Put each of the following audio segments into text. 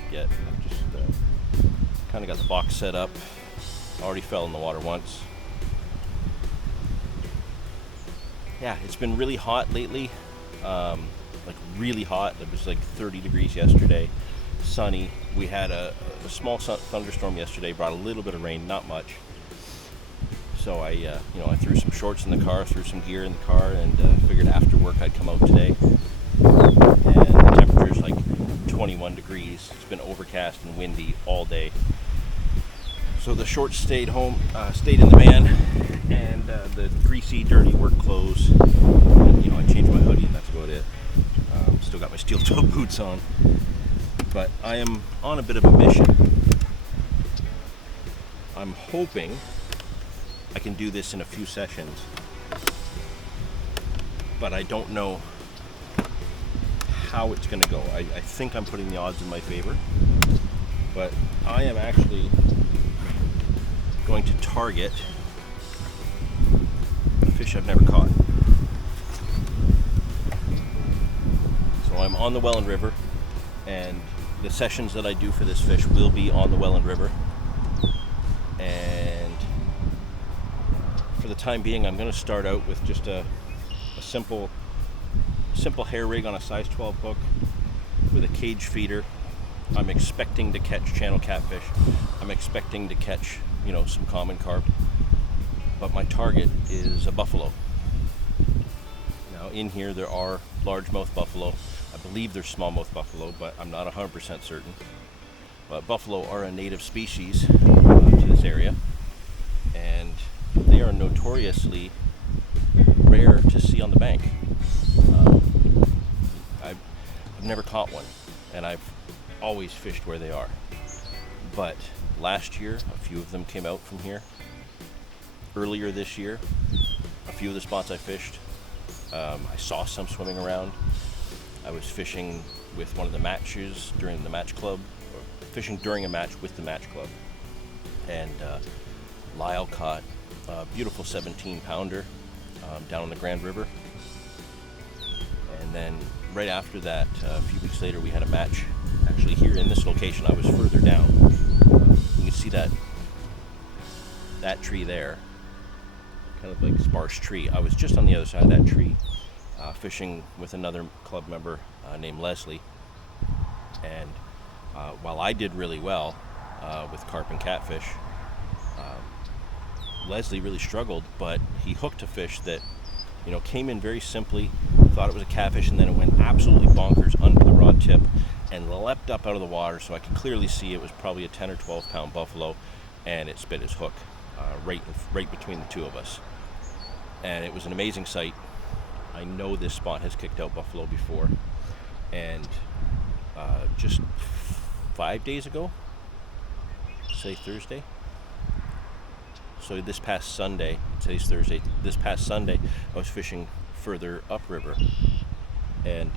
up yet. I've just kind of got the box set up. Already fell in the water once. Yeah, it's been really hot lately. Like really hot. It was like 30 degrees yesterday. Sunny. We had a small thunderstorm yesterday. Brought a little bit of rain, not much. So I threw some shorts in the car, threw some gear in the car, and figured after work I'd come out today. And the temperature's like 21 degrees. It's been overcast and windy all day. So the shorts stayed in the van, and the greasy, dirty work clothes. And, I changed my hoodie, and that's about it. Still got my steel-toe boots on. But I am on a bit of a mission. I'm hoping I can do this in a few sessions, but I don't know how it's going to go. I think I'm putting the odds in my favor, but I am actually going to target a fish I've never caught. So I'm on the Welland River, and the sessions that I do for this fish will be on the Welland River. And for the time being, I'm going to start out with just a simple hair rig on a size 12 hook with a cage feeder. I'm expecting to catch channel catfish. I'm expecting to catch, some common carp. But my target is a buffalo. Now in here there are largemouth buffalo. I believe they're smallmouth buffalo, but I'm not 100% certain. But buffalo are a native species to this area, and they are notoriously rare to see on the bank. I've never caught one, and I've always fished where they are. But last year, a few of them came out from here. Earlier this year, a few of the spots I fished, I saw some swimming around. I was fishing with one of the matches during the match club, or fishing during a match with the match club. And Lyle caught a beautiful 17-pounder down on the Grand River. And then right after that, a few weeks later, we had a match actually here in this location. I was further down. You can see that tree there, kind of like sparse tree. I was just on the other side of that tree, fishing with another club member named Leslie. And while I did really well with carp and catfish, Leslie really struggled, but he hooked a fish that came in very simply, thought it was a catfish, and then it went absolutely bonkers under the rod tip and leapt up out of the water, so I could clearly see it was probably a 10 or 12 pound buffalo, and it spit his hook right between the two of us. And it was an amazing sight. I know this spot has kicked out buffalo before, and just 5 days ago, say Thursday, so this past Sunday, today's Thursday, this past Sunday, I was fishing further upriver, and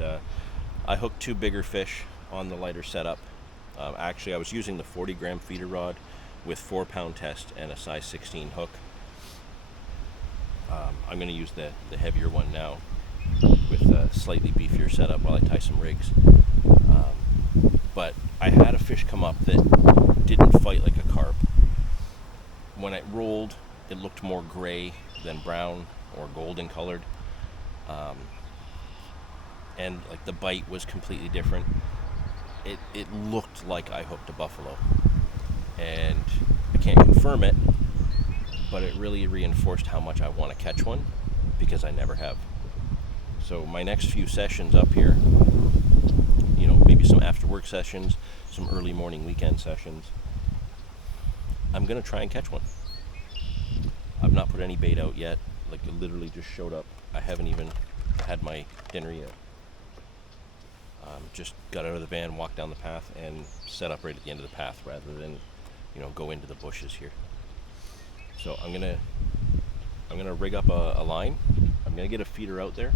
I hooked two bigger fish on the lighter setup. Actually, I was using the 40-gram feeder rod with 4-pound test and a size 16 hook. I'm going to use the heavier one now with a slightly beefier setup while I tie some rigs. But I had a fish come up that didn't fight like a carp. When it rolled, it looked more gray than brown or golden colored. And like the bite was completely different. It looked like I hooked a buffalo. And I can't confirm it, but it really reinforced how much I want to catch one, because I never have. So my next few sessions up here, maybe some after work sessions, some early morning weekend sessions, I'm going to try and catch one. I've not put any bait out yet. Like, it literally just showed up. I haven't even had my dinner yet. Just got out of the van, walked down the path, and set up right at the end of the path rather than, go into the bushes here. So I'm gonna rig up a line. I'm gonna get a feeder out there.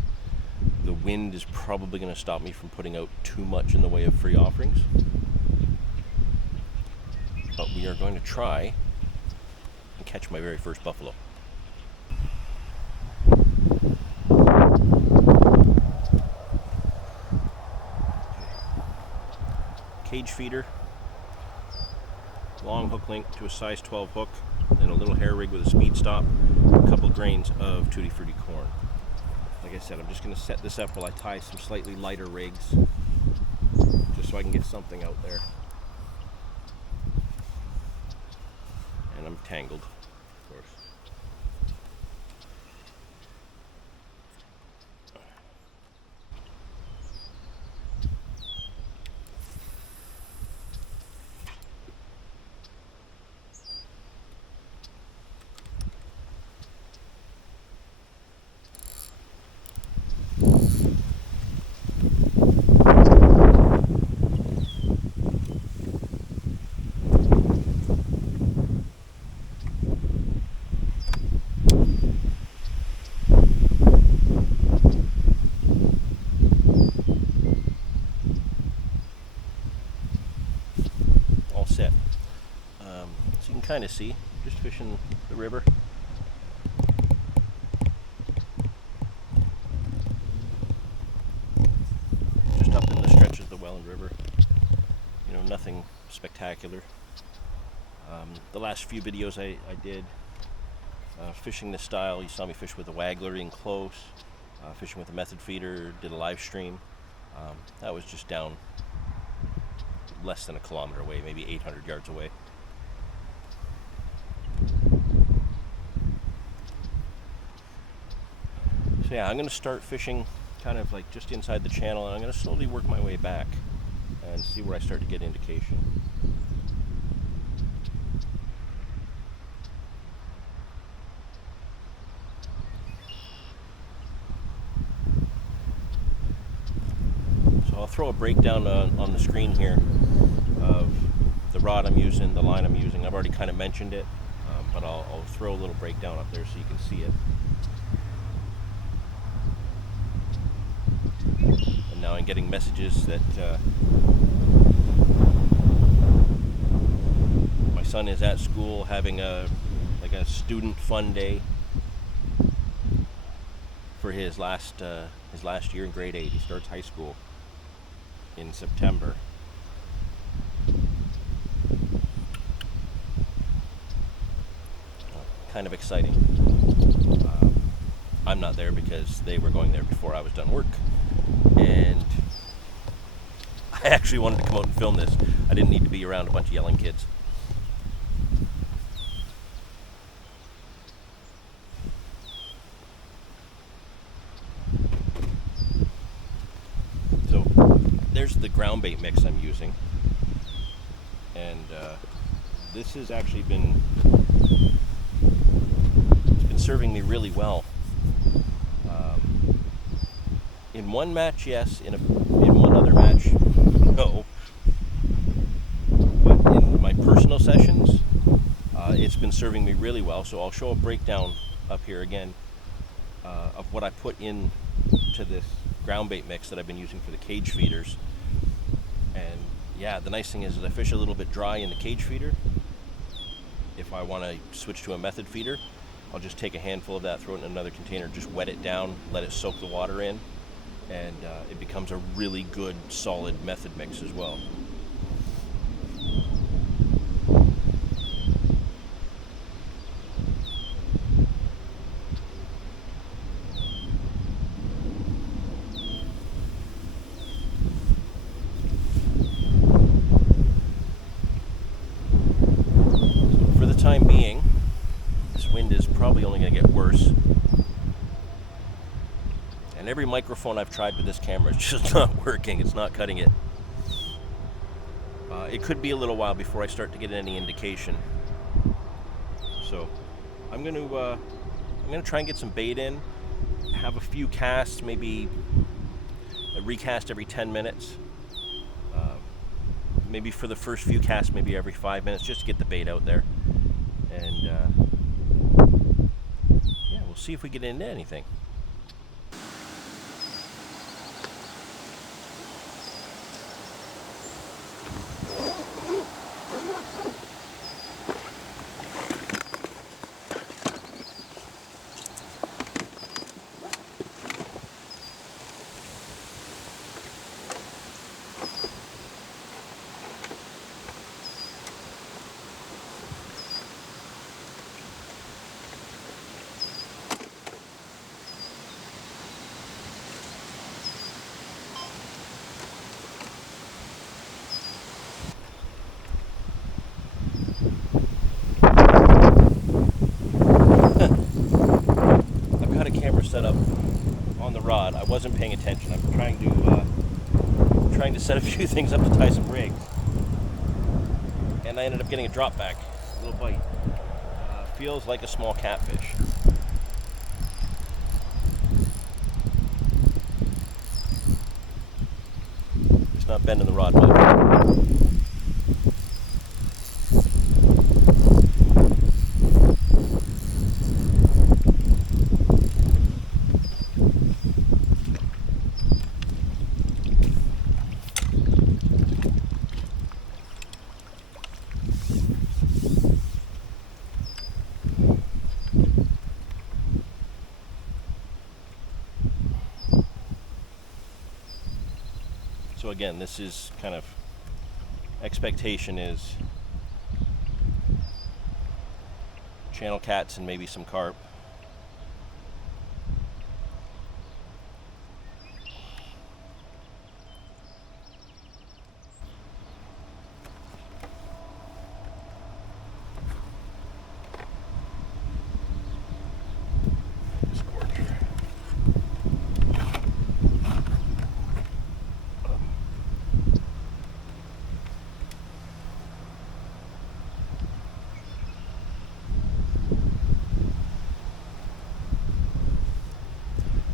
The wind is probably gonna stop me from putting out too much in the way of free offerings, but we are going to try and catch my very first buffalo. cage feeder, long hook link to a size 12 hook, and a little hair rig with a speed stop, a couple grains of Tutti Frutti corn. Like I said, I'm just going to set this up while I tie some slightly lighter rigs, just so I can get something out there. And I'm tangled, of course. Set. So you can kind of see, just fishing the river. Just up in the stretches of the Welland River. You know, nothing spectacular. The last few videos I did fishing this style, you saw me fish with a waggler in close, fishing with a method feeder, did a live stream. That was just down less than a kilometer away, maybe 800 yards away. So yeah, I'm going to start fishing kind of like just inside the channel, and I'm going to slowly work my way back and see where I start to get indication. So I'll throw a breakdown on the screen here of the rod I'm using, the line I'm using. I've already kind of mentioned it, but I'll throw a little breakdown up there so you can see it. And now I'm getting messages that my son is at school having a student fun day for his last year in grade 8. He starts high school in September. Kind of exciting. I'm not there because they were going there before I was done work, and I actually wanted to come out and film this. I didn't need to be around a bunch of yelling kids. So there's the ground bait mix I'm using, and this has actually been serving me really well. In one match, yes. In one other match, no. But in my personal sessions, it's been serving me really well. So I'll show a breakdown up here again of what I put in to this ground bait mix that I've been using for the cage feeders. And yeah, the nice thing is I fish a little bit dry in the cage feeder. If I want to switch to a method feeder, I'll just take a handful of that, throw it in another container, just wet it down, let it soak the water in, and it becomes a really good, solid method mix as well. So for the time being, this wind is probably only going to get worse. And every microphone I've tried with this camera is just not working. It's not cutting it. It could be a little while before I start to get any indication. So I'm going to try and get some bait in, have a few casts, maybe a recast every 10 minutes. Maybe for the first few casts, maybe every 5 minutes, just to get the bait out there. And yeah, we'll see if we get into anything. wasn't paying attention. I'm trying to set a few things up to tie some rigs, and I ended up getting a drop back, a little bite. Feels like a small catfish. It's not bending the rod much. So again, this is kind of, expectation is channel cats and maybe some carp.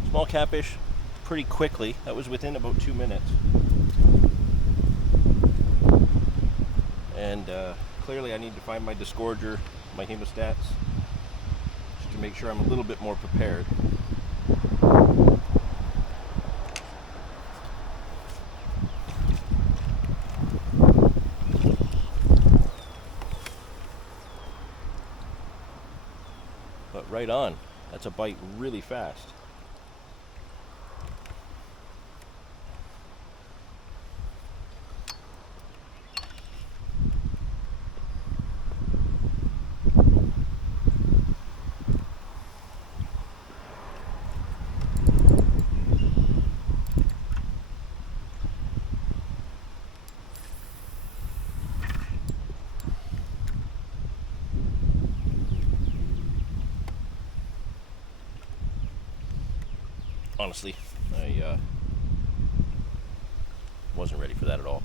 Small catfish pretty quickly. That was within about 2 minutes. And clearly I need to find my disgorger, my hemostats, just to make sure I'm a little bit more prepared. But right on. That's a bite really fast. Honestly, I wasn't ready for that at all.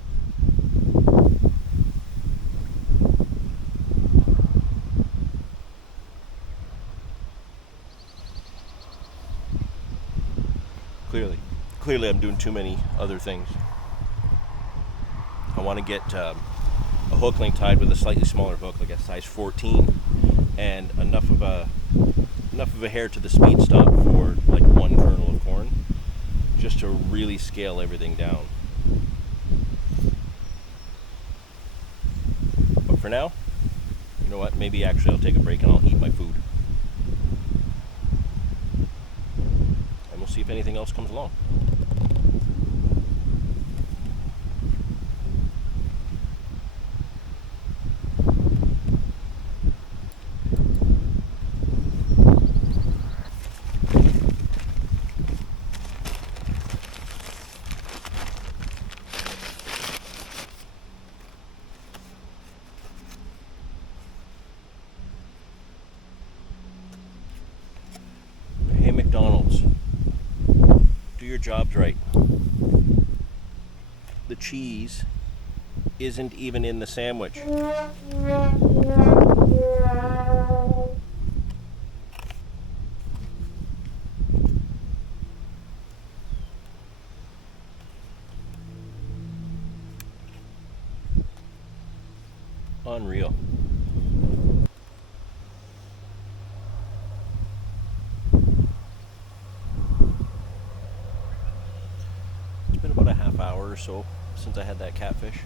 Clearly I'm doing too many other things. I want to get a hook link tied with a slightly smaller hook, like a size 14, and enough of a hair to the speed stop for like one kernel of corn, just to really scale everything down. But for now, you know what, maybe actually I'll take a break and I'll eat my food, and we'll see if anything else comes along. Hey McDonald's, do your jobs right. The cheese isn't even in the sandwich. Unreal. It's been about a half hour or so since I had that catfish.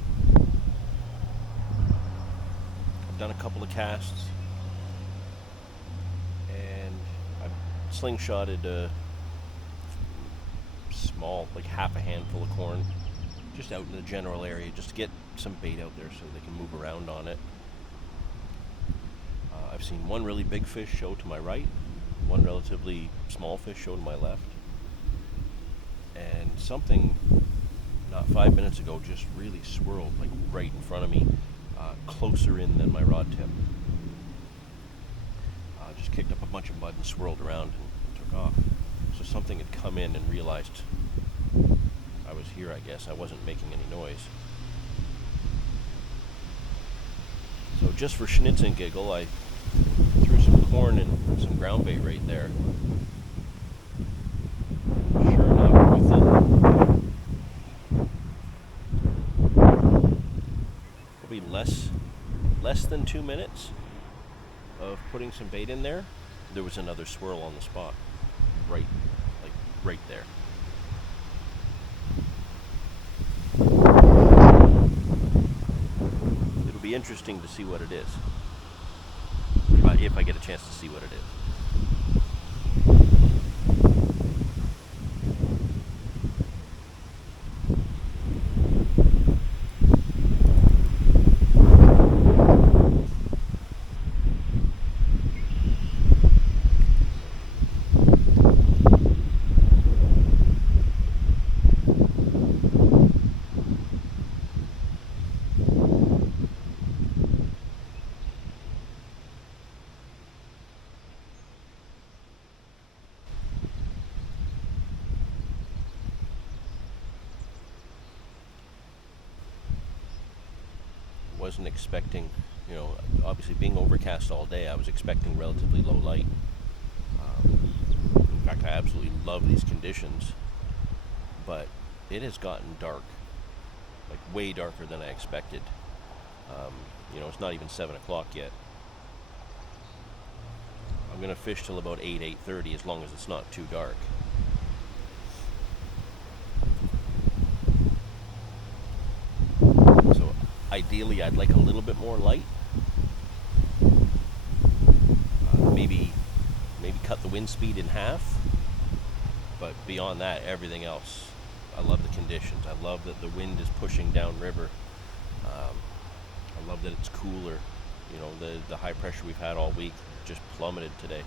I've done a couple of casts, and I've slingshotted a small, like half a handful of corn, just out in the general area, just to get some bait out there so they can move around on it. I've seen one really big fish show to my right, one relatively small fish show to my left, and something not 5 minutes ago just really swirled like right in front of me, closer in than my rod tip. Just kicked up a bunch of mud and swirled around and took off. So something had come in and realized I was here, I guess. I wasn't making any noise. So just for schnitz and giggle, I threw some corn and some ground bait right there. Sure enough, within probably less than 2 minutes of putting some bait in there, there was another swirl on the spot. Right there. It'll be interesting to see what it is. If I get a chance to see what it is. Wasn't expecting, obviously being overcast all day, I was expecting relatively low light. In fact, I absolutely love these conditions, but it has gotten dark, like way darker than I expected. It's not even 7 o'clock yet. I'm going to fish till about 8:30 as long as it's not too dark. Ideally, I'd like a little bit more light. Maybe cut the wind speed in half. But beyond that, everything else, I love the conditions. I love that the wind is pushing downriver. I love that it's cooler. The high pressure we've had all week just plummeted today.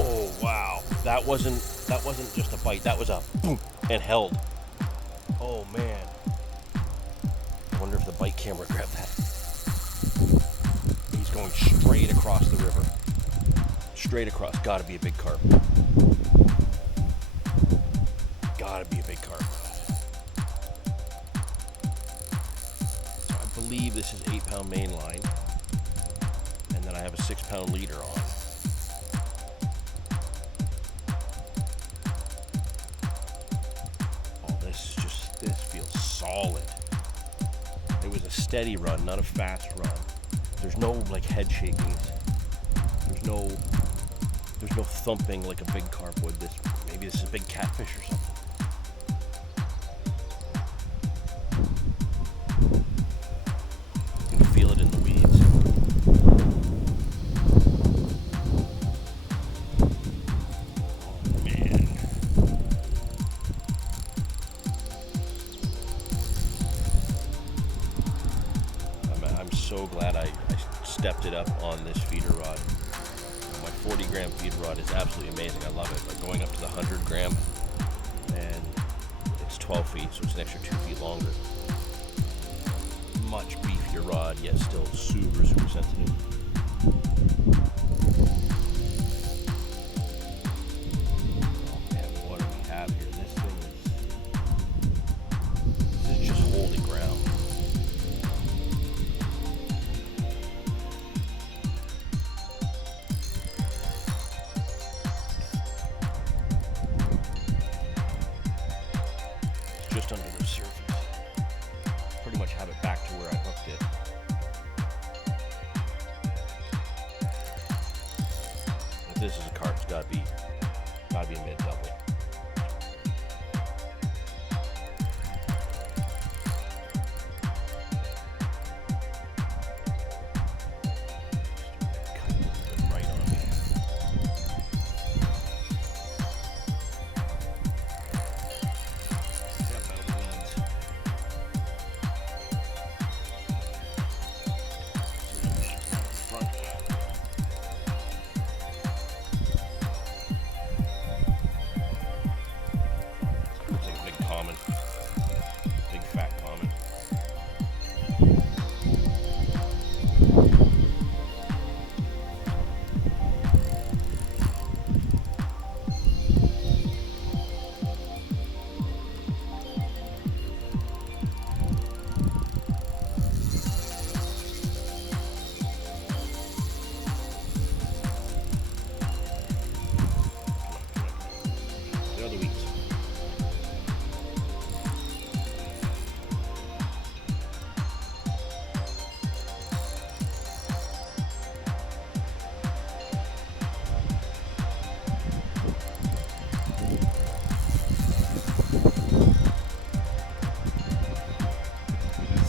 Oh wow, that wasn't just a bite. That was a boom and held. Oh man, I wonder if the bite camera grabbed that. He's going straight across the river. Straight across. Gotta be a big carp. Gotta be a big carp. So I believe this is 8-pound main line, and then I have a 6-pound leader on. This feels solid. It was a steady run, not a fast run. There's no head shakings. There's no thumping like a big carp would. Maybe this is a big catfish or something. You can feel it in the weeds. So glad I stepped it up on this feeder rod. My 40-gram feeder rod is absolutely amazing. I love it. But going up to the 100-gram, and it's 12 feet, so it's an extra 2 feet longer. Much beefier rod, yet still super, super sensitive. Oh man, what do we have here? This is just holy ground. Just under the surface. Pretty much have it back to where I hooked it. If this is a carp, it's gotta be a mid-double.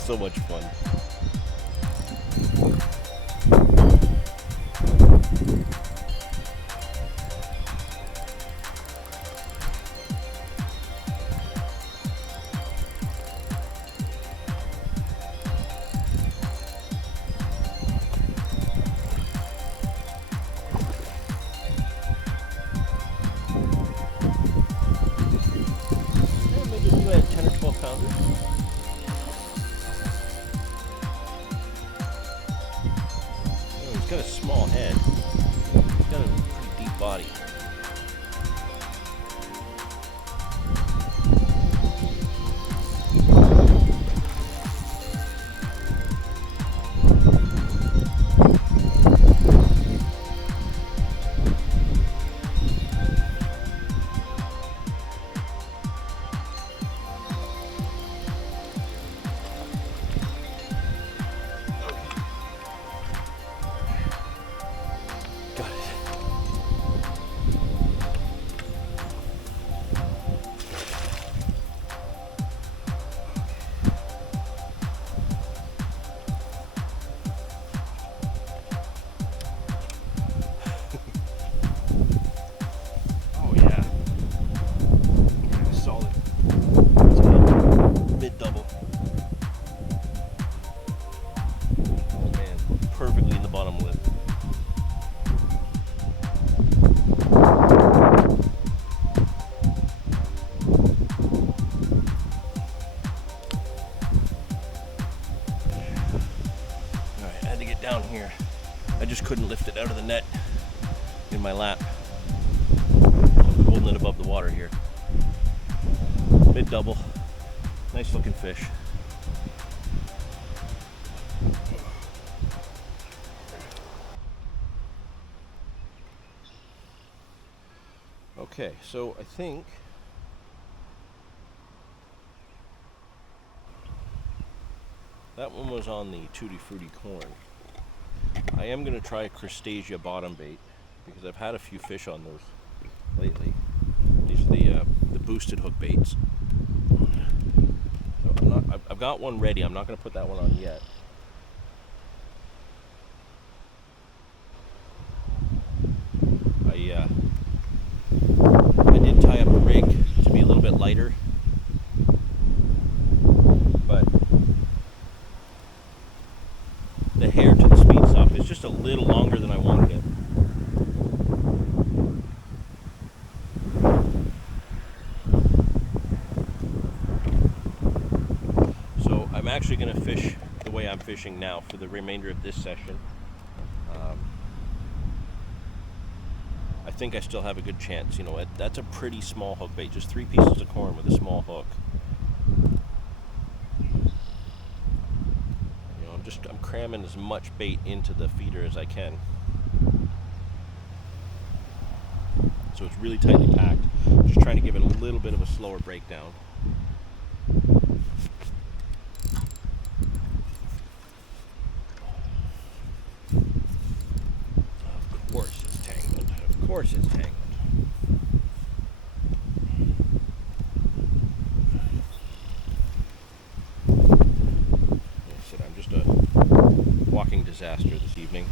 so much fun. Maybe we had 10 or 12 pounders. Oh, he's got a small head. He's got a pretty deep body. Perfectly in the bottom lip. Alright, I had to get down here. I just couldn't lift it out of the net in my lap. I'm holding it above the water here. Mid double. Nice looking fish. Okay, so I think that one was on the Tutti Frutti corn. I am going to try a Crustacea bottom bait because I've had a few fish on those lately. These are the boosted hook baits. So I've got one ready. I'm not going to put that one on yet. I did tie up a rig to be a little bit lighter, but the hair to the speed stop is just a little longer than I wanted it. So I'm actually going to fish the way I'm fishing now for the remainder of this session. I think I still have a good chance. You know, that's a pretty small hook bait, just 3 pieces of corn with a small hook. You know, I'm cramming as much bait into the feeder as I can. So it's really tightly packed. Just trying to give it a little bit of a slower breakdown. Of course it's tangled. Of course it's tangled. I said I'm just a walking disaster this evening.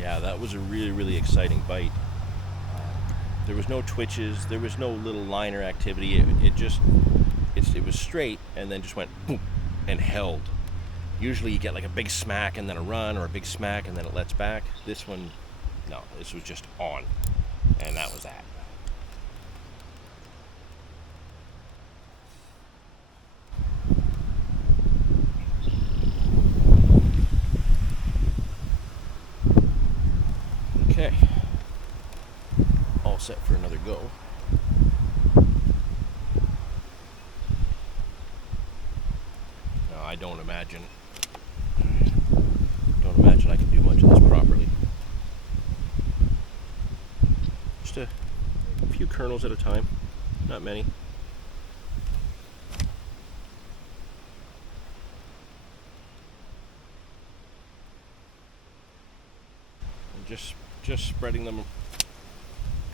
Yeah, that was a really exciting bite. There was no twitches, there was no little liner activity. It was straight and then just went boom and held. Usually you get like a big smack and then a run, or a big smack and then it lets back. This one, no, this was just on, and that was that. Okay, all set for another go. Now, I don't imagine I can do much of this properly. Just a few kernels at a time, not many. And just spreading them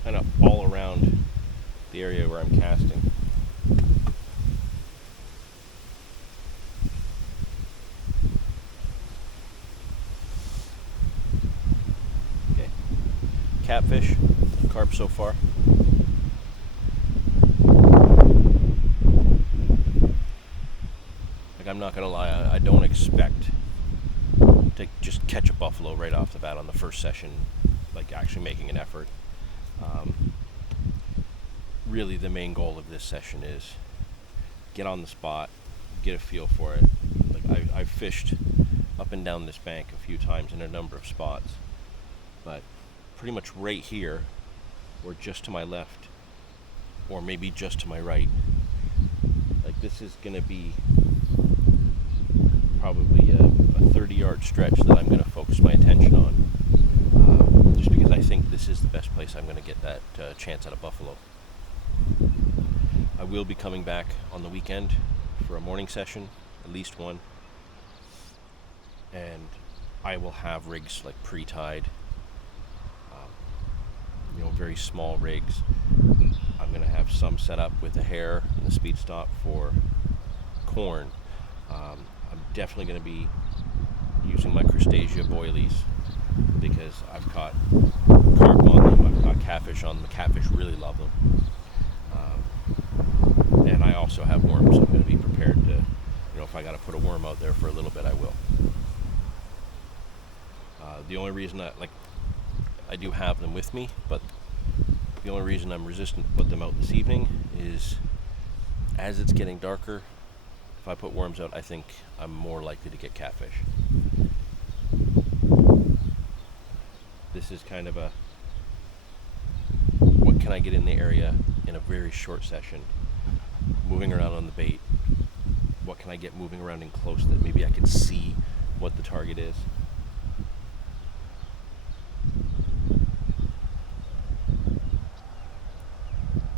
kind of all around the area where I'm casting. Okay, catfish, carp so far. Like, I'm not gonna lie, I don't expect to just catch a buffalo right off the bat on the first session, like actually making an effort. Really the main goal of this session is get on the spot, get a feel for it. Like, I've fished up and down this bank a few times in a number of spots, but pretty much right here, or just to my left, or maybe just to my right, like, this is gonna be probably a 30-yard stretch that I'm going to focus my attention on, just because I think this is the best place I'm going to get that chance at a buffalo. I will be coming back on the weekend for a morning session, at least one, and I will have rigs like pre-tied, very small rigs. I'm going to have some set up with a hair and the speed stop for corn. I'm definitely going to be using my Crustacea boilies because I've caught carp on them, I've caught catfish on them. The catfish really love them. And I also have worms. I'm going to be prepared to, if I got to put a worm out there for a little bit, I will. The only reason I do have them with me, but the only reason I'm resistant to put them out this evening is as it's getting darker. If I put worms out, I think I'm more likely to get catfish. This is kind of a, what can I get in the area in a very short session, moving around on the bait? What can I get moving around in close that maybe I can see what the target is?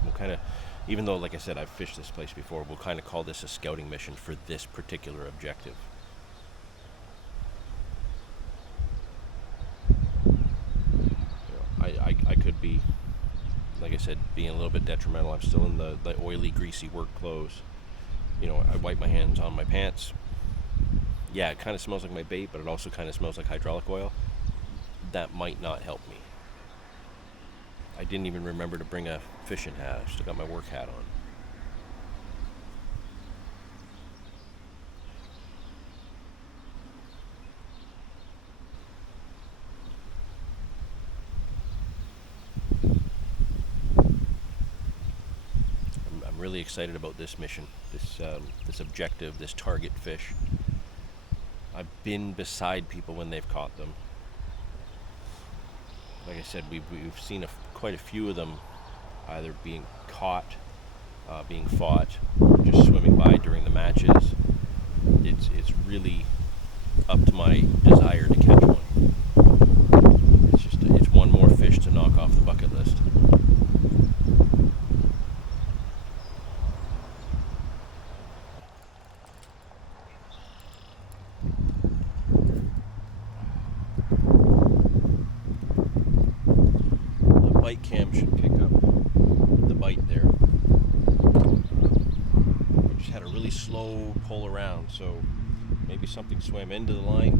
We'll kind of, even though, like I said, I've fished this place before, we'll kind of call this a scouting mission for this particular objective. I could be, like I said, being a little bit detrimental. I'm still in the oily, greasy work clothes. I wipe my hands on my pants. Yeah, it kind of smells like my bait, but it also kind of smells like hydraulic oil. That might not help me. I didn't even remember to bring a fishing hat. I still got my work hat on. I'm really excited about this mission, this objective, this target fish. I've been beside people when they've caught them. Like I said, we've seen quite a few of them either being caught, being fought, or just swimming by during the matches. It's really up to my desire to catch one. It's one more fish to knock off the bucket list. The bite cam should pick up the bite there. I just had a really slow pull around, so maybe something swam into the line.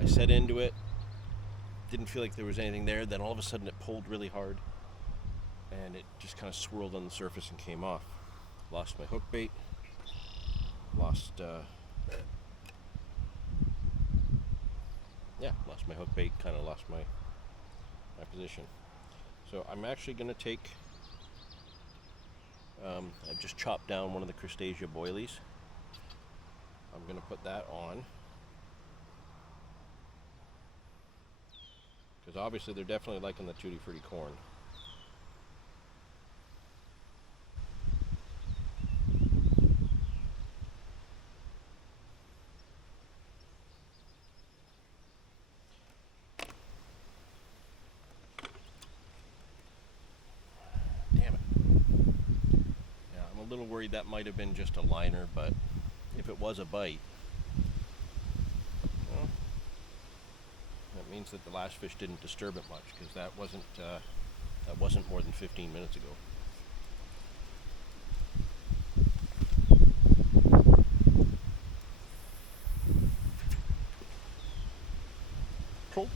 I set into it, didn't feel like there was anything there, then all of a sudden it pulled really hard and it just kind of swirled on the surface and came off. Lost my hook bait, lost my hook bait, kind of lost my position. So I'm actually going to take, I've just chopped down one of the Crustacea boilies. I'm going to put that on, because obviously they're definitely liking the tutti frutti corn. little worried that might have been just a liner, but if it was a bite, well, that means that the last fish didn't disturb it much, because that wasn't more than 15 minutes ago. Croak.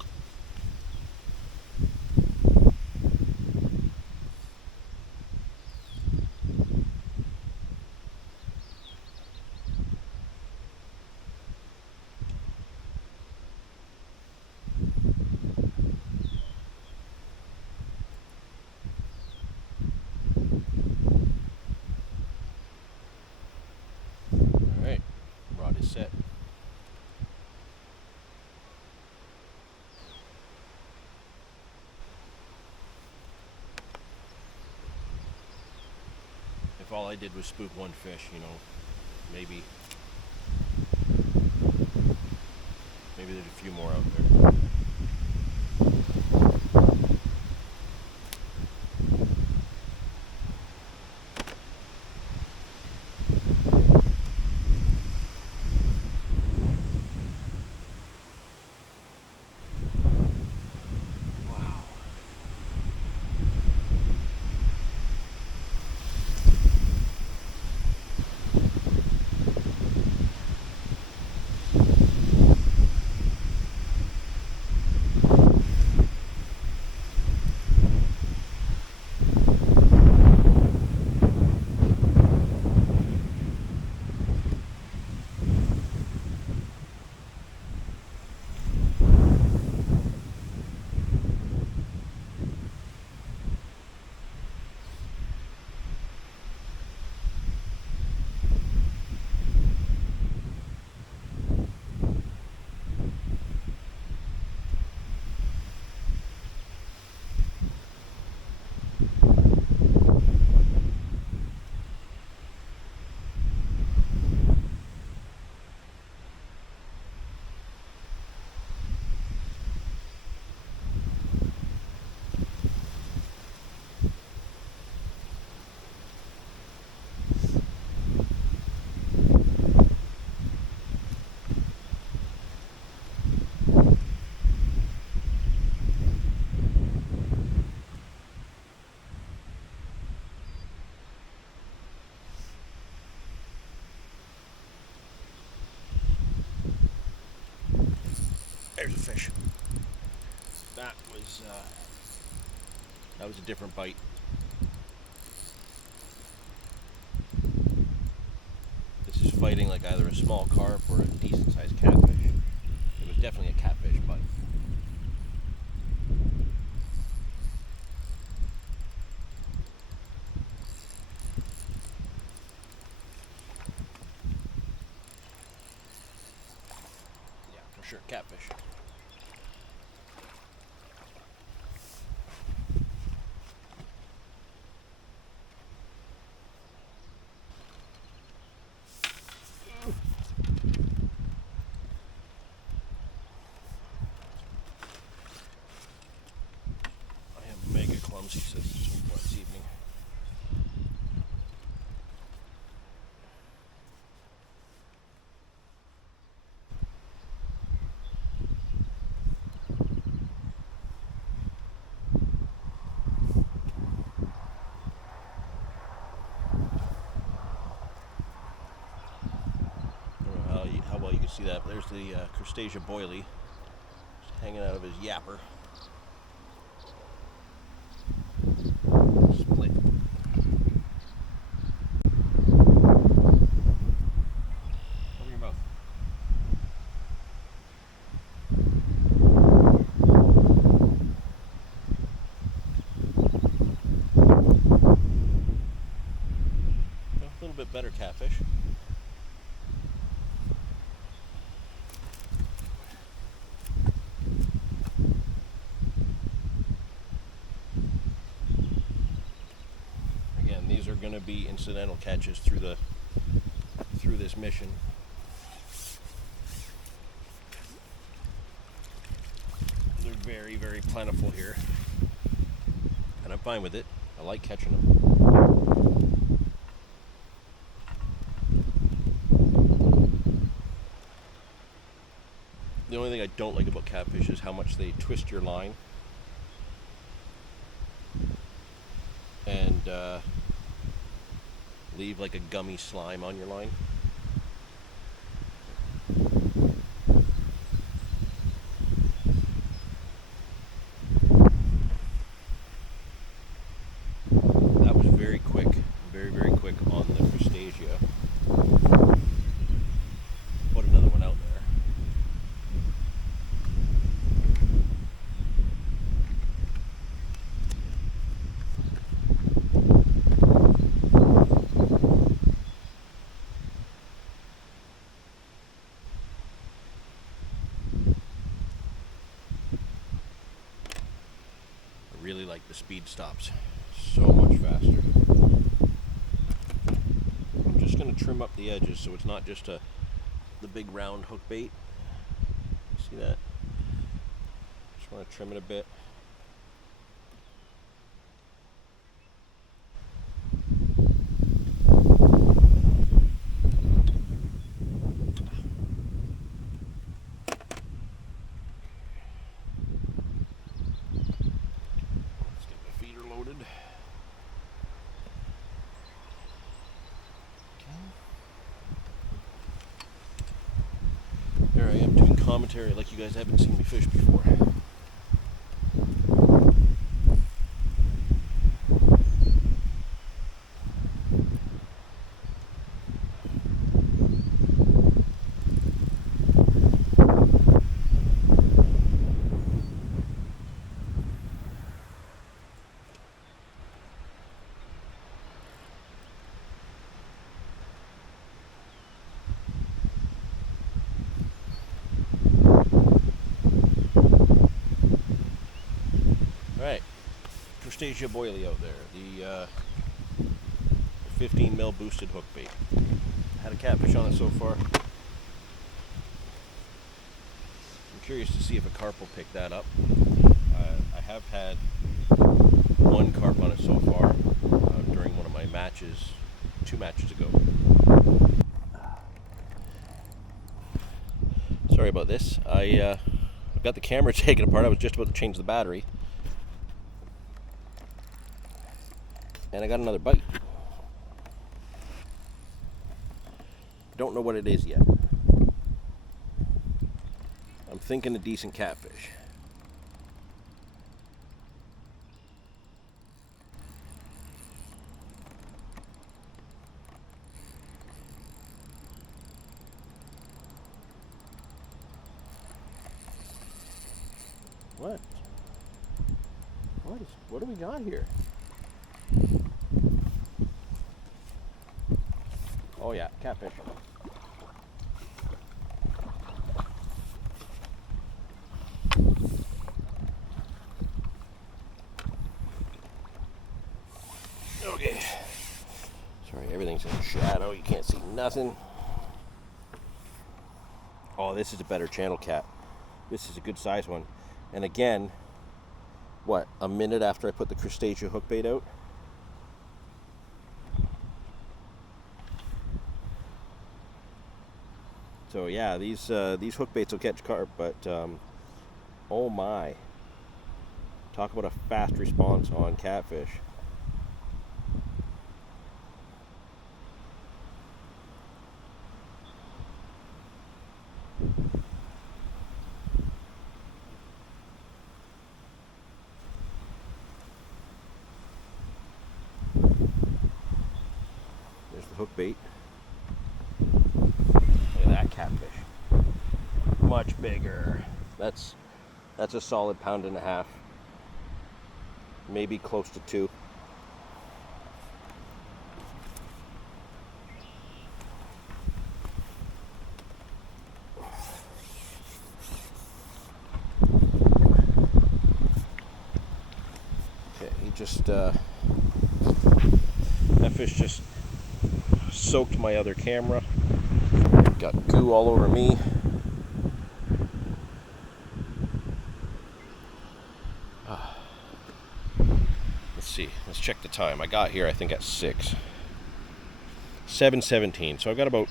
Alright, rod is set. If all I did was spook one fish, maybe there's a few more out there. There's a fish. That was a different bite. This is fighting like either a small carp or a decent sized catfish. It was definitely a catfish bite. Yeah, for sure, catfish. Clumsy systems this evening. I don't know how well you can see that. There's the Crustacea boilie just hanging out of his yapper. Split. Open your mouth. A little bit better catfish. These are going to be incidental catches through this mission. They're very, very plentiful here, and I'm fine with it. I like catching them. don't like about catfish is how much they twist your line and leave like a gummy slime on your line. That was very quick, very quick on the Crustacea. Put another one out there. I really like the speed stops. So much faster. I'm just going to trim up the edges so it's not just the big round hook bait. See that? Just want to trim it a bit. Let's get my feeder loaded. Here I am doing commentary like you guys haven't seen me fish before. Alright, Crustacea boilie out there, the 15 mil boosted hook bait. Had a catfish on it so far. I'm curious to see if a carp will pick that up. I have had one carp on it so far during one of my matches, 2 matches ago. Sorry about this. I've got the camera taken apart. I was just about to change the battery. And I got another bite. Don't know what it is yet. I'm thinking a decent catfish. What? What do we got here? Oh yeah, catfish. Okay. Sorry, everything's in shadow. You can't see nothing. Oh, this is a better channel cat. This is a good size one. And again, what, a minute after I put the Crustacea hook bait out? So yeah, these hook baits will catch carp, but oh my. Talk about a fast response on catfish. There's the hook bait. Catfish, much bigger. That's a solid 1.5 pounds, maybe close to 2. Okay, he just that fish just soaked my other camera. Got goo all over me. Let's see. Let's check the time. I got here, I think, at 6. 7:17. So I've got about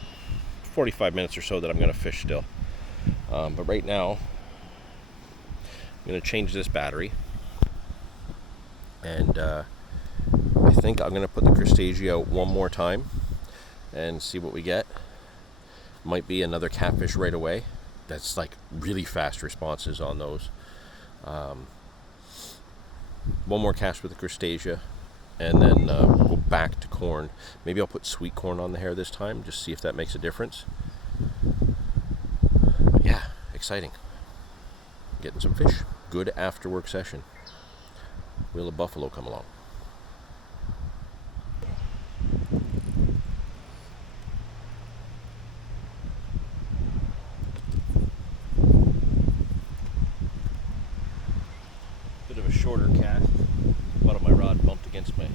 45 minutes or so that I'm going to fish still. But right now, going to change this battery, and I think I'm going to put the Crustacea out one more time and see what we get. Might be another catfish right away. That's like really fast responses on those. One more cast with the Crustacea, and then we'll go back to corn. Maybe I'll put sweet corn on the hair this time, just see if that makes a difference. Yeah, exciting. Getting some fish. Good after work session. Will a buffalo come along? Bit of a shorter cast. Butt of my rod bumped against my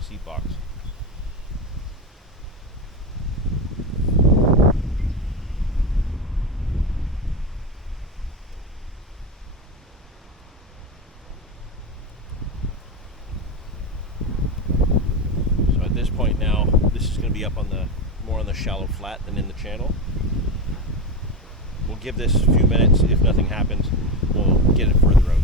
seat box. So at this point now, this is going to be up on the more on the shallow flat than in the channel. We'll give this a few minutes. If nothing happens, we'll get it further out.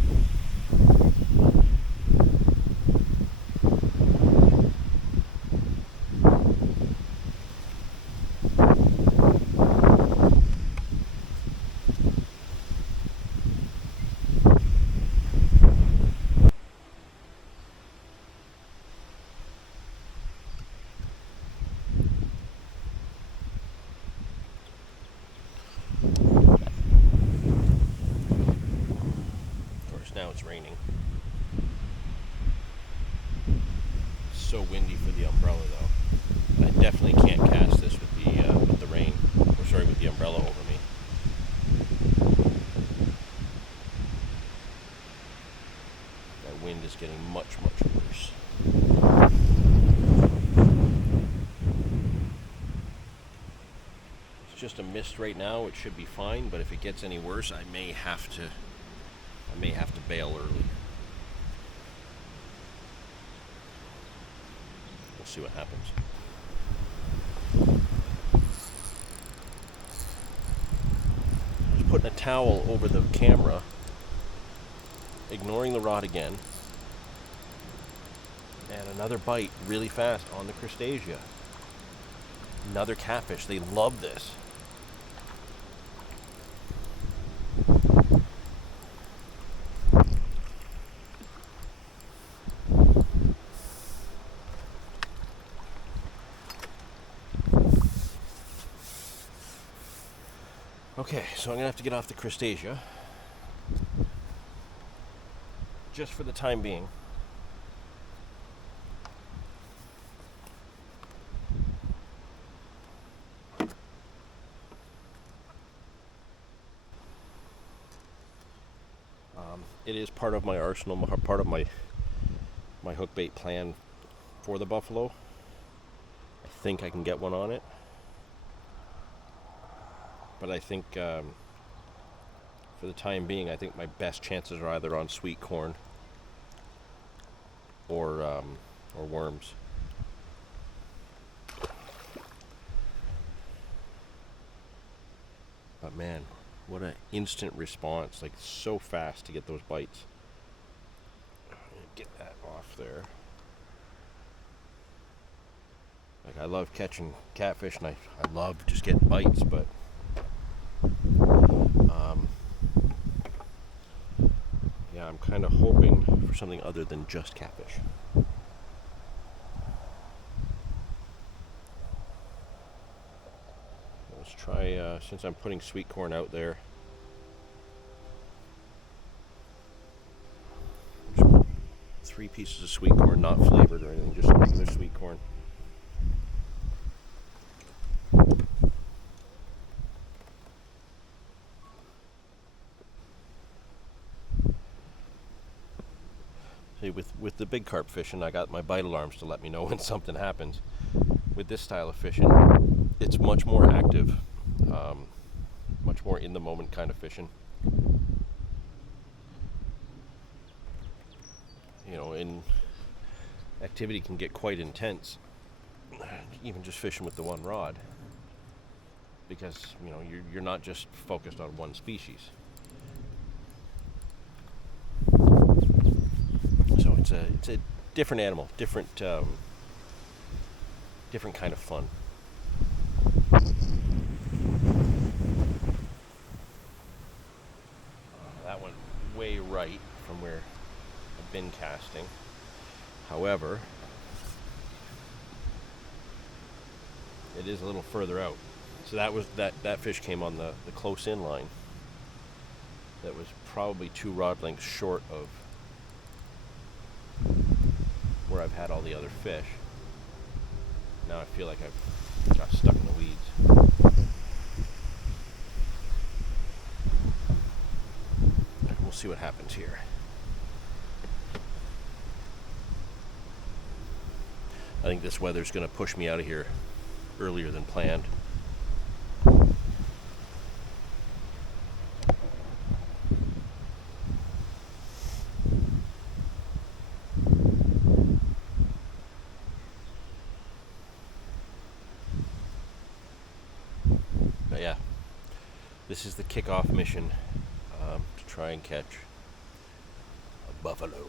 Now it's raining. It's so windy for the umbrella though. I definitely can't cast this with the rain. Or sorry, with the umbrella over me. That wind is getting much worse. It's just a mist right now. It should be fine, but if it gets any worse, I may have to bail early. We'll see what happens. Just putting a towel over the camera, ignoring the rod again, and another bite really fast on the Crustacea. Another catfish. They love this. Okay, so I'm going to have to get off the Crustacea, just for the time being. It is part of my arsenal, part of my hook bait plan for the buffalo. I think I can get one on it. But I think, for the time being, I think my best chances are either on sweet corn or worms. But man, what an instant response! Like so fast to get those bites. Get that off there. Like I love catching catfish, and I love just getting bites, but. Yeah, I'm kind of hoping for something other than just catfish. Let's try, since I'm putting sweet corn out there, just put 3 pieces of sweet corn, not flavored or anything, just regular sweet corn. See, with the big carp fishing, I got my bite alarms to let me know when something happens. With this style of fishing, it's much more active, much more in the moment kind of fishing. You know, and activity can get quite intense, even just fishing with the one rod, because you know you're not just focused on one species. it's a different animal, different kind of fun. That went way right from where I've been casting. However, it is a little further out. So that fish came on the close in line. That was probably 2 rod lengths short of where I've had all the other fish. Now I feel like I've got stuck in the weeds. We'll see what happens here. I think this weather's going to push me out of here earlier than planned. But yeah, this is the kickoff mission to try and catch a buffalo.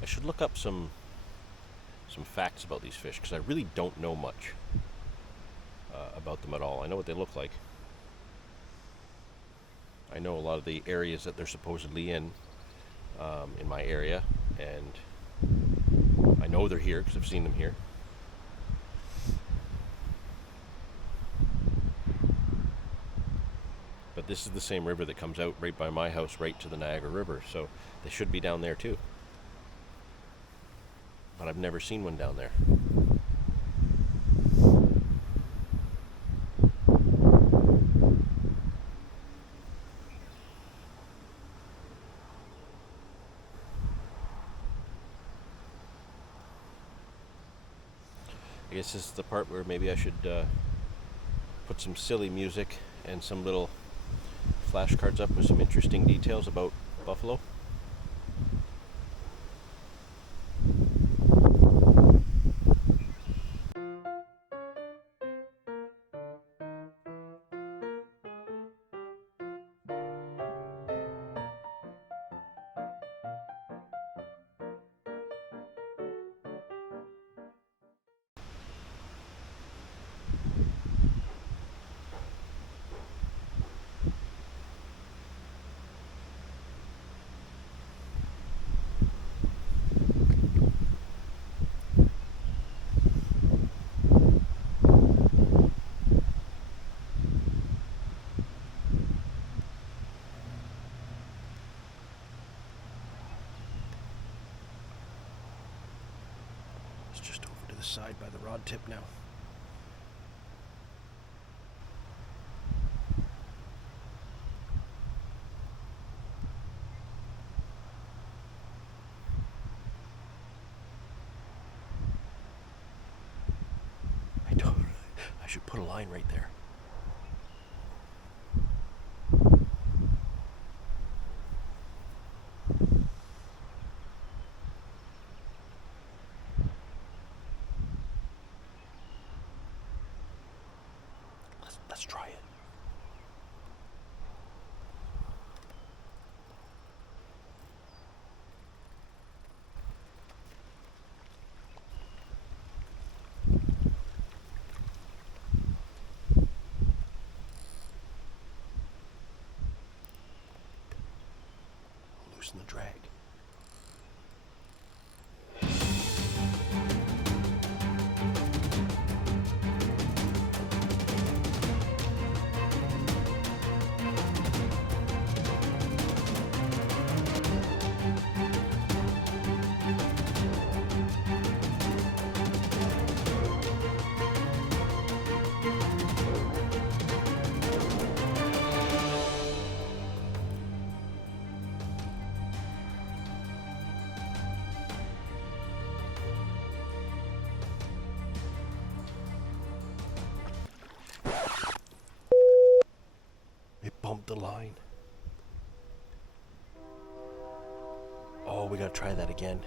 I should look up some facts about these fish because I really don't know much about them at all. I know what they look like. I know a lot of the areas that they're supposedly in my area, and I know they're here because I've seen them here. But this is the same river that comes out right by my house, right to the Niagara River, so they should be down there too. But I've never seen one down there. I guess this is the part where maybe I should put some silly music and some little flashcards up with some interesting details about buffalo. It's just over to the side by the rod tip now. I should put a line right there. Let's try it. Loosen the drag. Bumped the line. Oh, we gotta try that again.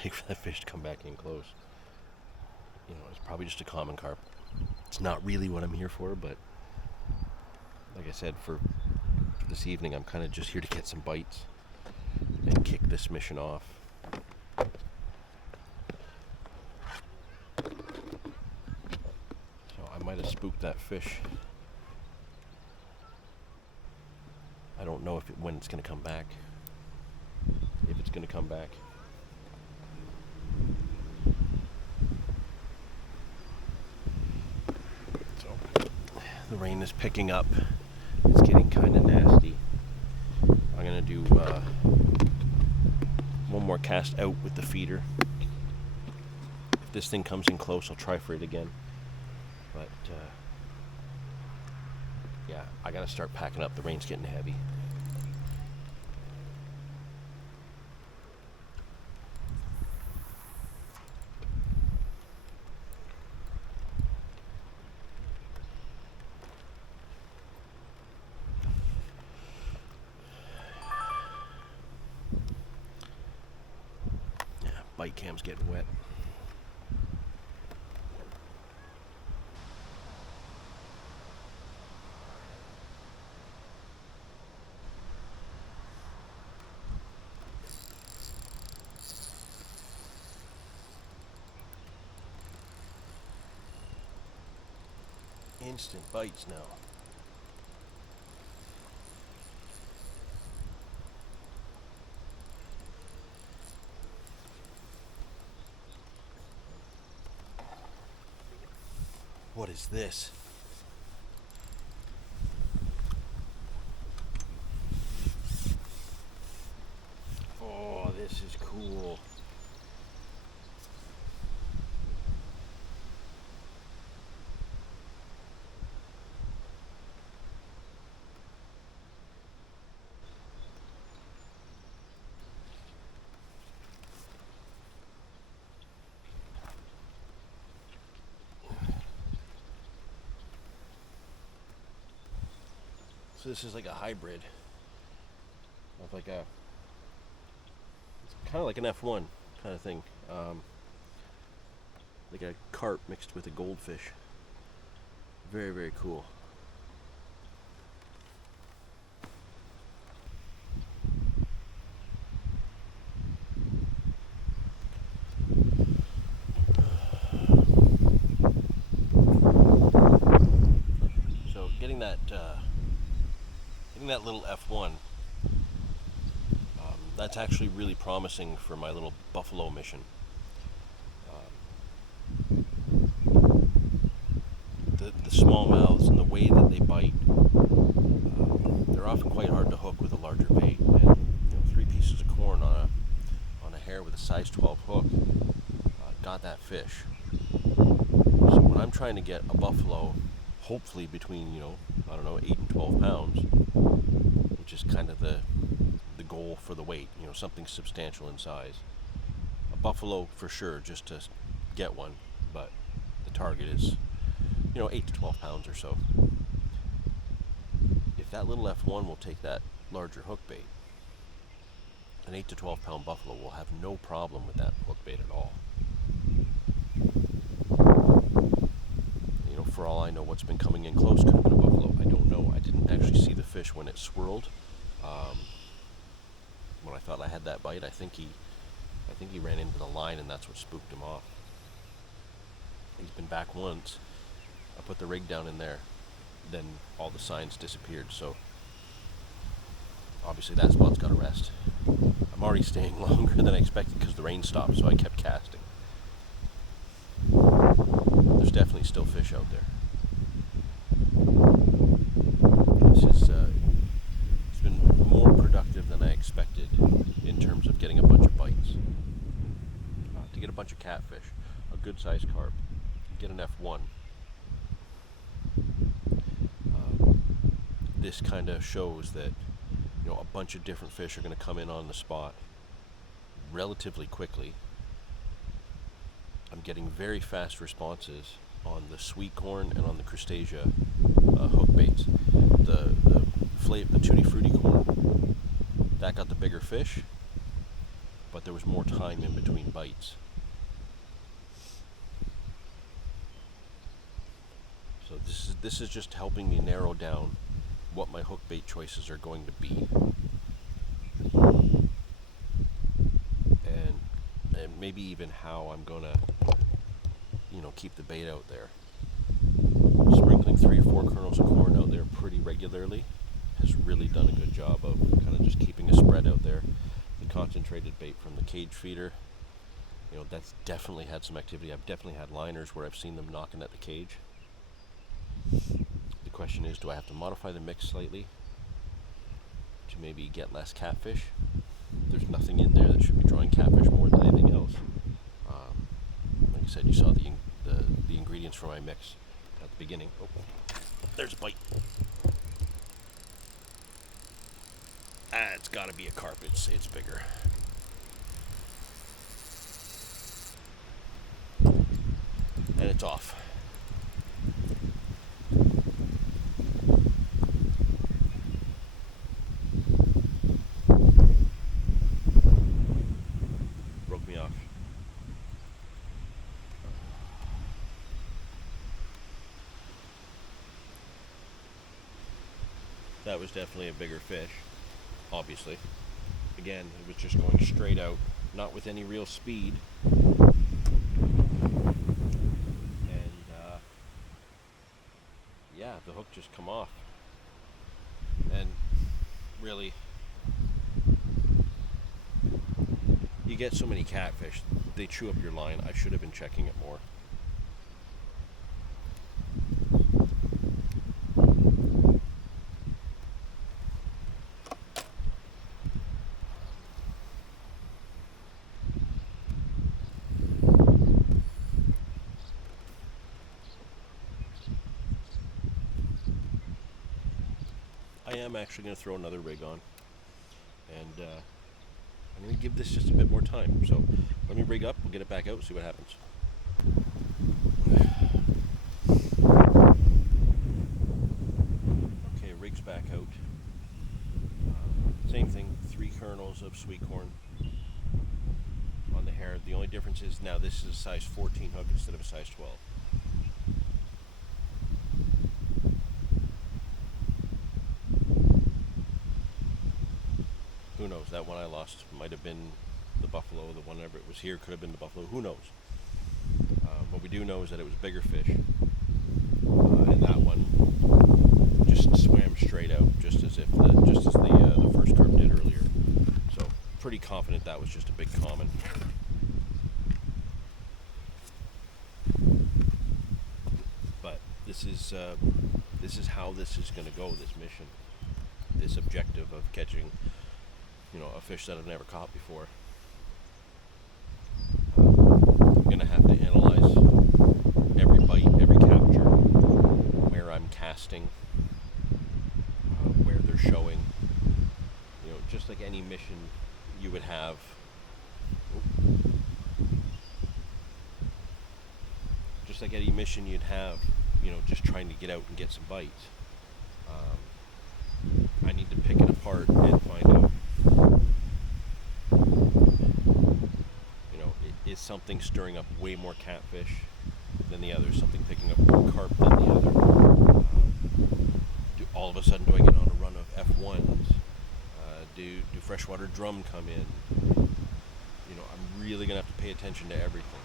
take for that fish to come back in close. You know, it's probably just a common carp. It's not really what I'm here for, but like I said, for this evening, I'm kind of just here to get some bites and kick this mission off. So I might have spooked that fish. I don't know when it's going to come back. If it's going to come back. So the rain is picking up. It's getting kind of nasty. I'm going to do one more cast out with the feeder. If this thing comes in close, I'll try for it again. But yeah, I got to start packing up. The rain's getting heavy. Bite cam's getting wet. Instant bites now. What is this? Oh, this is cool. So this is like a hybrid of like a, it's kind of like an F1 kind of thing, like a carp mixed with a goldfish. Very, very cool. So getting that little F1, that's actually really promising for my little buffalo mission. The smallmouths and the way that they bite, they're often quite hard to hook with a larger bait. And 3 pieces of corn on a hair with a size 12 hook got that fish. So when I'm trying to get a buffalo, hopefully between 8 and 12 pounds, which is kind of the goal for the weight, something substantial in size. A buffalo for sure, just to get one, but the target is 8 to 12 pounds or so. If that little F1 will take that larger hook bait, an 8 to 12 pound buffalo will have no problem with that hook bait at all. For all I know, what's been coming in close could have been a buffalo. I don't know. I didn't actually see the fish when it swirled. When I thought I had that bite, I think he ran into the line, and that's what spooked him off. He's been back once. I put the rig down in there, then all the signs disappeared. So obviously that spot's got to rest. I'm already staying longer than I expected because the rain stopped, so I kept casting. There's definitely still fish out there. It's been more productive than I expected in terms of getting a bunch of bites. To get a bunch of catfish, a good sized carp, get an F1. This kind of shows that a bunch of different fish are going to come in on the spot relatively quickly. I'm getting very fast responses on the sweet corn and on the crustacea hook baits. The tutti frutti corn, that got the bigger fish. but there was more time in between bites. So this is just helping me narrow down what my hook bait choices are going to be, and maybe even how I'm gonna, keep the bait out there. Sprinkling 3 or 4 kernels of corn out there pretty regularly has really done a good job of kind of just keeping a spread out there. The concentrated bait from the cage feeder, that's definitely had some activity. I've definitely had liners where I've seen them knocking at the cage. The question is, do I have to modify the mix slightly to maybe get less catfish? There's nothing in there that should be drawing catfish more than anything else. Like I said, you saw the ingredients for my mix at the beginning. Oh, there's a bite. It's got to be a carp. It's bigger. And it's off. Broke me off. That was definitely a bigger fish, obviously. Again, it was just going straight out, not with any real speed. Yeah, the hook just come off. And really, you get so many catfish, they chew up your line. I should have been checking it more. I am actually going to throw another rig on, and I'm going to give this just a bit more time. So let me rig up, we'll get it back out, see what happens. Okay, rig's back out. Same thing, 3 kernels of sweet corn on the hair. The only difference is now this is a size 14 hook instead of a size 12. Who knows? That one I lost might have been the buffalo. The one ever it was here could have been the buffalo. Who knows? What we do know is that it was bigger fish, and that one just swam straight out, just as the first carp did earlier. So pretty confident that was just a big common. But this is how this is going to go. This mission, this objective of catching, a fish that I've never caught before. I'm going to have to analyze every bite, every capture, where I'm casting, where they're showing. Just like any mission you would have. Just like any mission you'd have, just trying to get out and get some bites. I need to pick it apart and find out. Is something stirring up way more catfish than the other? Something picking up more carp than the other? All of a sudden, do I get on a run of F1s? Do freshwater drum come in? I'm really gonna have to pay attention to everything.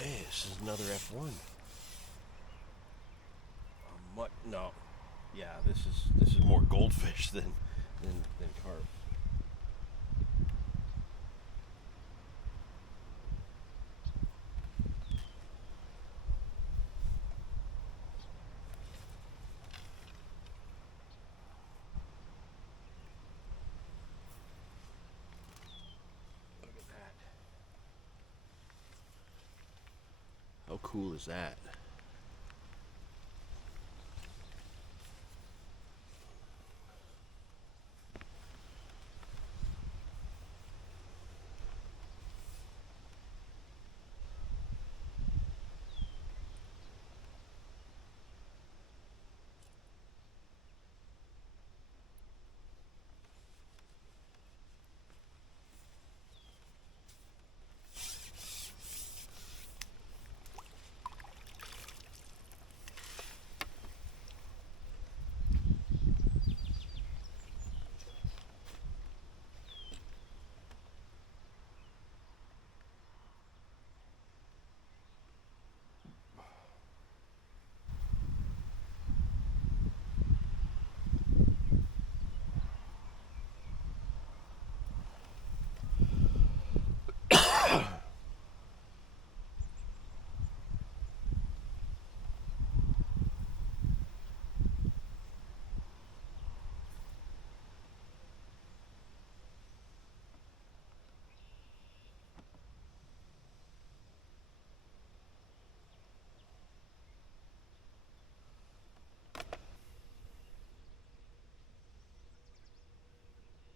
Okay, this is another F1. What? No. Yeah, this is more goldfish than carp. Look at that. How cool is that?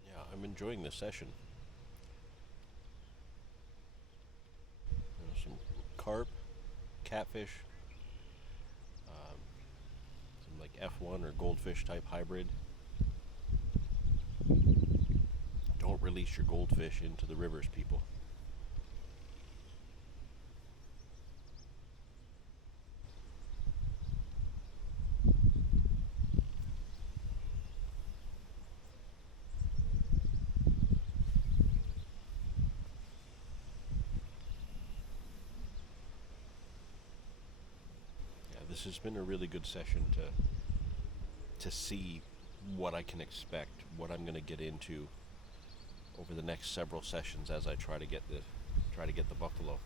Yeah, I'm enjoying this session. Some carp, catfish, some like F1 or goldfish type hybrid. Don't release your goldfish into the rivers, people. Yeah, this has been a really good session to see what I can expect, what I'm going to get into over the next several sessions as I try to get the buffalo.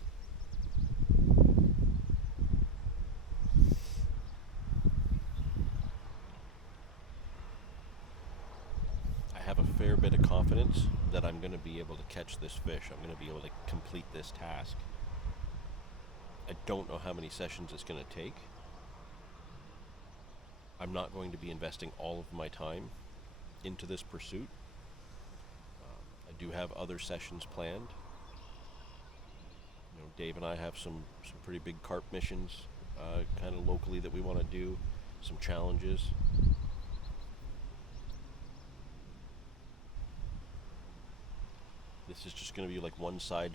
I have a fair bit of confidence that I'm going to be able to catch this fish. I'm going to be able to complete this task. I don't know how many sessions it's going to take. I'm not going to be investing all of my time into this pursuit. I do have other sessions planned. You know, Dave and I have some pretty big carp missions kind of locally that we want to do, some challenges. This is just going to be like one side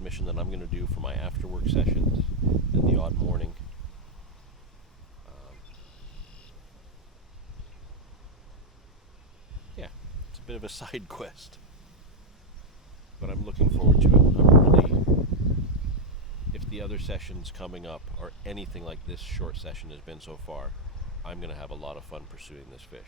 mission that I'm going to do for my after work sessions and the odd morning. Yeah, it's a bit of a side quest, but I'm looking forward to it. If the other sessions coming up are anything like this short session has been so far, I'm going to have a lot of fun pursuing this fish.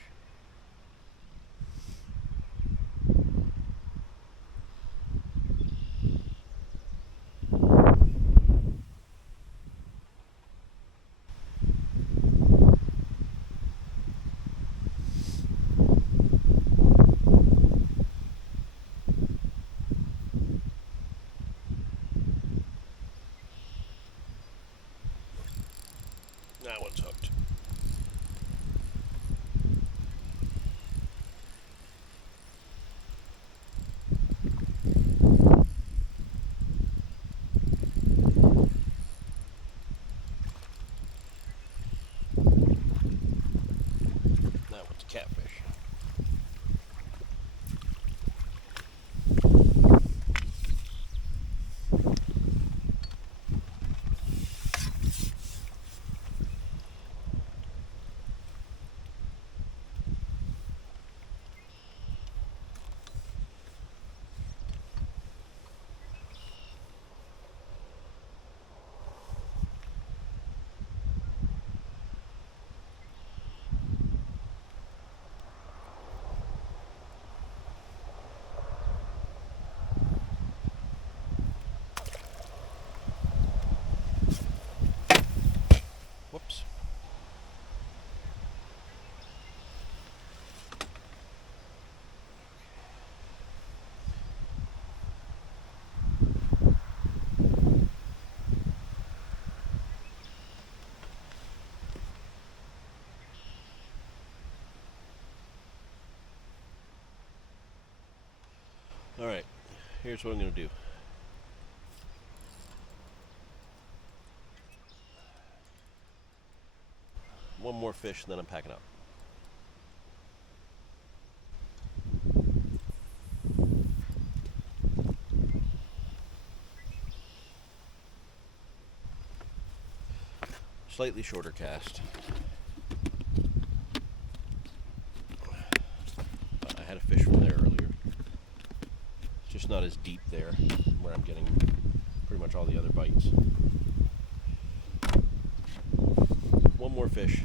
That one's hooked. That one's catfish. here's what I'm going to do. One more fish and then I'm packing up. Slightly shorter cast. I had a fish from there earlier. Just not as deep there where I'm getting pretty much all the other bites. One more fish,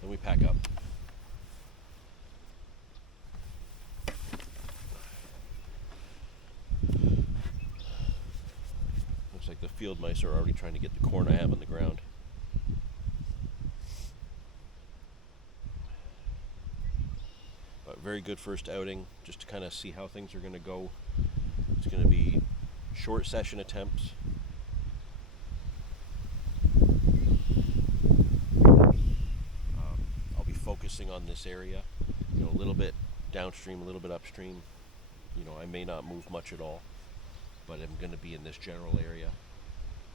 then we pack up. Looks like the field mice are already trying to get the corn I have on the ground. But very good first outing, just to kind of see how things are going to go. It's going to be short session attempts. I'll be focusing on this area, you know, a little bit downstream, a little bit upstream. You know, I may not move much at all, but I'm going to be in this general area.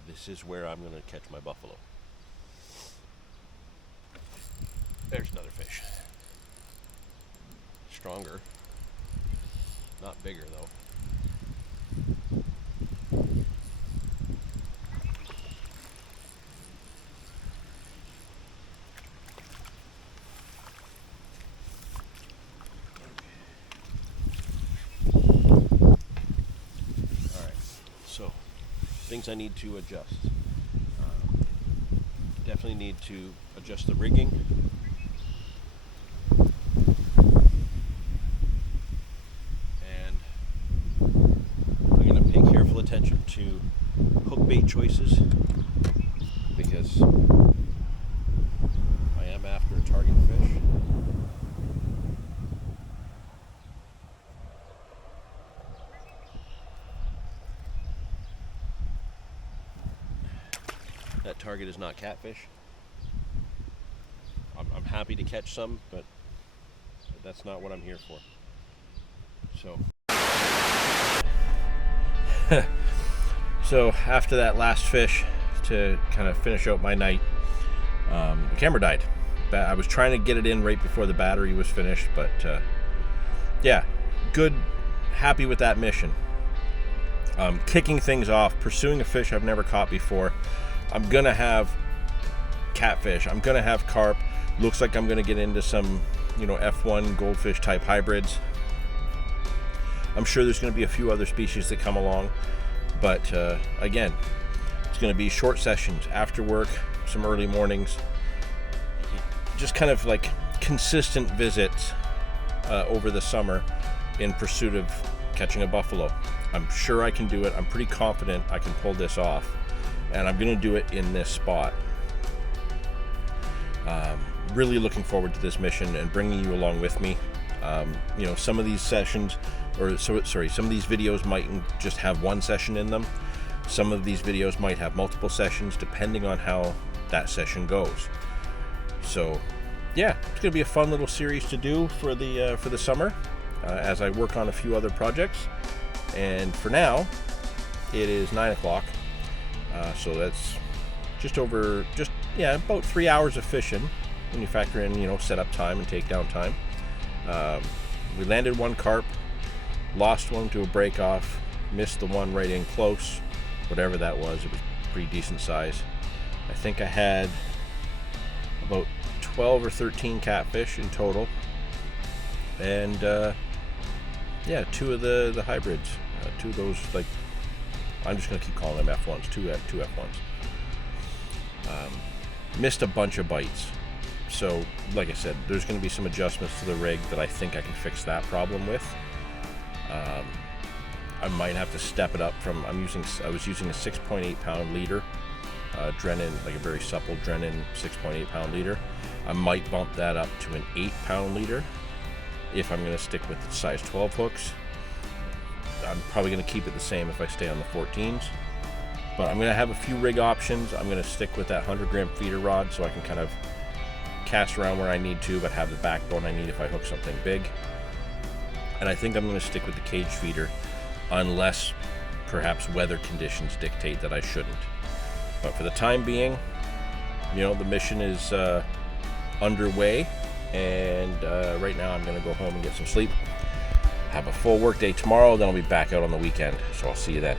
This is where I'm going to catch my buffalo. There's another fish. Stronger. Not bigger though. Alright, so things I need to adjust. Definitely need to adjust the rigging. Attention to hook bait choices, because I am after a target fish. That target is not catfish. I'm happy to catch some, but that's not what I'm here for. So so after that last fish, to kind of finish out my night, the camera died. I was trying to get it in right before the battery was finished, but yeah, good, happy with that mission. Kicking things off, pursuing a fish I've never caught before. I'm gonna have catfish, I'm gonna have carp. Looks like I'm gonna get into some, you know, F1 goldfish type hybrids. I'm sure there's going to be a few other species that come along, but again, it's going to be short sessions after work, some early mornings, just kind of like consistent visits over the summer in pursuit of catching a buffalo. I'm sure I can do it. I'm pretty confident I can pull this off, and I'm going to do it in this spot. Really looking forward to this mission and bringing you along with me. You know, some of these sessions, some of these videos might just have one session in them. Some of these videos might have multiple sessions, depending on how that session goes. So, yeah, it's going to be a fun little series to do for the summer as I work on a few other projects. And for now, it is 9 o'clock, so that's about 3 hours of fishing when you factor in, you know, setup time and takedown time. We landed one carp, lost one to a break off, missed the one right in close, whatever that was. It was pretty decent size. I think I had about 12 or 13 catfish in total, and yeah, two of the hybrids, two of those, like, I'm just gonna keep calling them F1s, two F1s. Missed a bunch of bites. So, like I said, there's going to be some adjustments to the rig that I think I can fix that problem with. I might have to step it up from, I was using a 6.8 pound leader, Drennan, like a very supple Drennan 6.8 pound leader. I might bump that up to an 8 pound leader if I'm going to stick with the size 12 hooks. I'm probably going to keep it the same if I stay on the 14s. But I'm going to have a few rig options. I'm going to stick with that 100 gram feeder rod so I can kind of cast around where I need to, but have the backbone I need if I hook something big. And I think I'm going to stick with the cage feeder unless perhaps weather conditions dictate that I shouldn't. But for the time being, the mission is underway, and right now I'm going to go home and get some sleep. Have a full work day tomorrow, then I'll be back out on the weekend. So I'll see you then.